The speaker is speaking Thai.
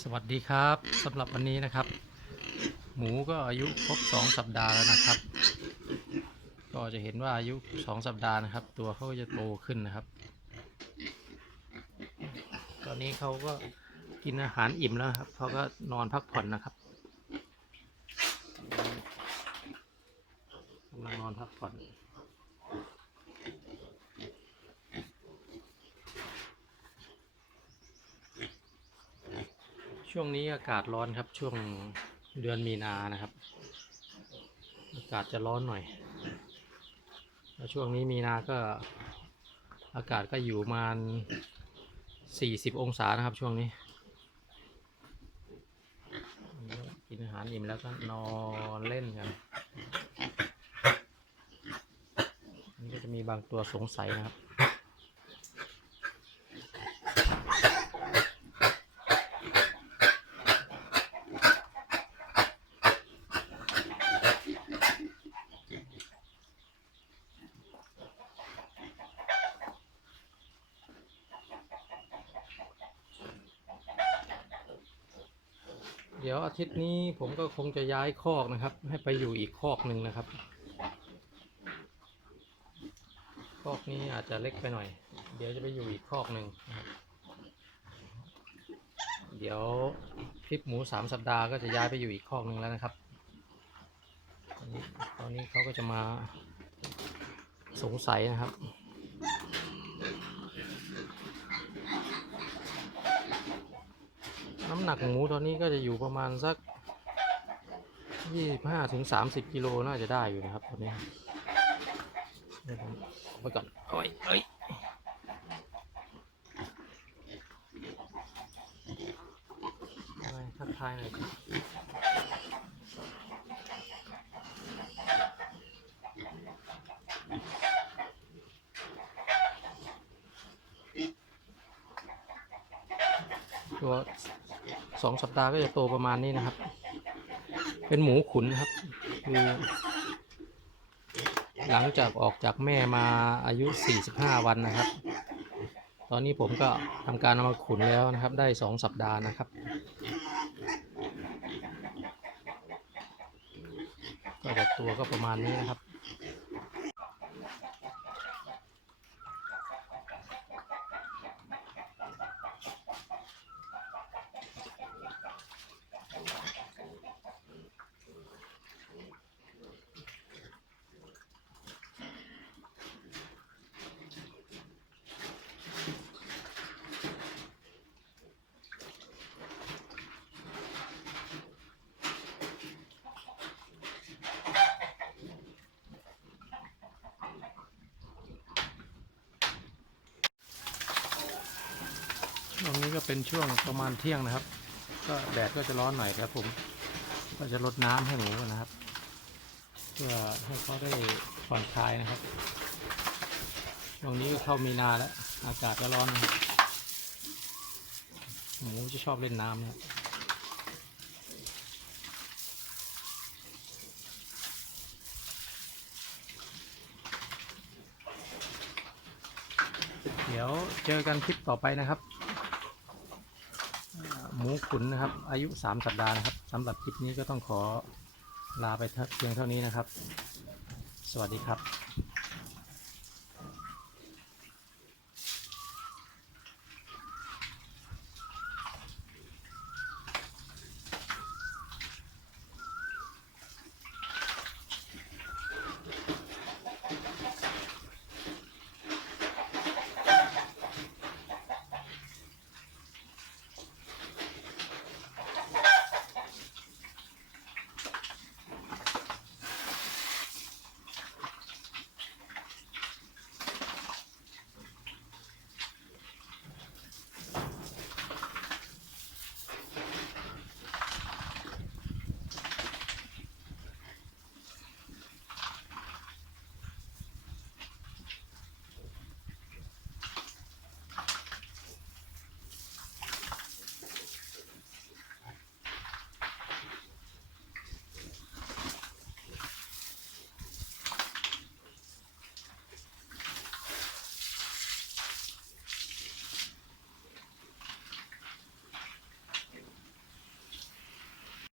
สวัสดีครับสำหรับวันนี้นะครับ หมูก็อายุครบ2 สัปดาห์แล้วนะครับ ก็จะเห็นว่าอายุ 2 สัปดาห์นะครับ ตัวเขาก็จะโตขึ้นนะครับ ตอนนี้เขาก็กินอาหารอิ่มแล้วครับเขาก็นอนพักผ่อนนะครับกำลังนอนพักผ่อน ช่วงนี้อากาศร้อนครับช่วงเดือนมีนานะครับ อากาศจะร้อนหน่อยแล้วช่วงนี้มีนาก็อากาศก็อยู่ประมาณ40 องศานะครับช่วงนี้ กินอาหารอิ่มแล้วก็นอนเล่นกันอันนี่ก็จะมีบางตัวสงสัยนะครับ เดี๋ยวอาทิตย์นี้ผมก็คงจะย้ายคอกนะครับ ให้ไปอยู่อีกคอกหนึ่งนะครับ คอกนี้อาจจะเล็กไปหน่อย เดี๋ยวจะไปอยู่อีกคอกหนึ่งเดี๋ยวคลิปหมูสามสัปดาห์ก็จะย้ายไปอยู่อีกคอกหนึ่งแล้วนะครับตอนนี้เขาก็จะมาสงสัยนะครับ น้ำหนักหมูตอนนี้ก็จะอยู่ประมาณสักยี่ห้าถึงสามสิบกิโลน่าจะได้อยู่นะครับตอนนี้มาไปก่อนโอ้ยเอ้ยอะไรทักทายหน่อยตัว สองสัปดาห์ก็จะโตประมาณนี้นะครับ เป็นหมูขุนนะครับคือหลังจากออกจากแม่มาอายุ 45 วันนะครับ ตอนนี้ผมก็ทำการเอามาขุนแล้วนะครับ ได้ 2 สัปดาห์นะครับ ก็จะตัวก็ประมาณนี้นะครับ ก็เป็นช่วงประมาณเที่ยงนะครับ ก็แดดก็จะร้อนหน่อยครับ ผมก็จะลดน้ำให้หมูนะครับ เพื่อให้เขาได้ผ่อนคลายนะครับช่วงนี้ก็เข้ามีนาแล้ว อากาศก็ร้อนนะหมูจะชอบเล่นน้ำนะเดี๋ยวเจอกันคลิปต่อไปนะครับ มูขุนนะครับ อายุ 3 สัปดาห์นะครับสำหรับคลิปนี้ก็ต้องขอลาไปเพียงเท่านี้นะครับ สวัสดีครับ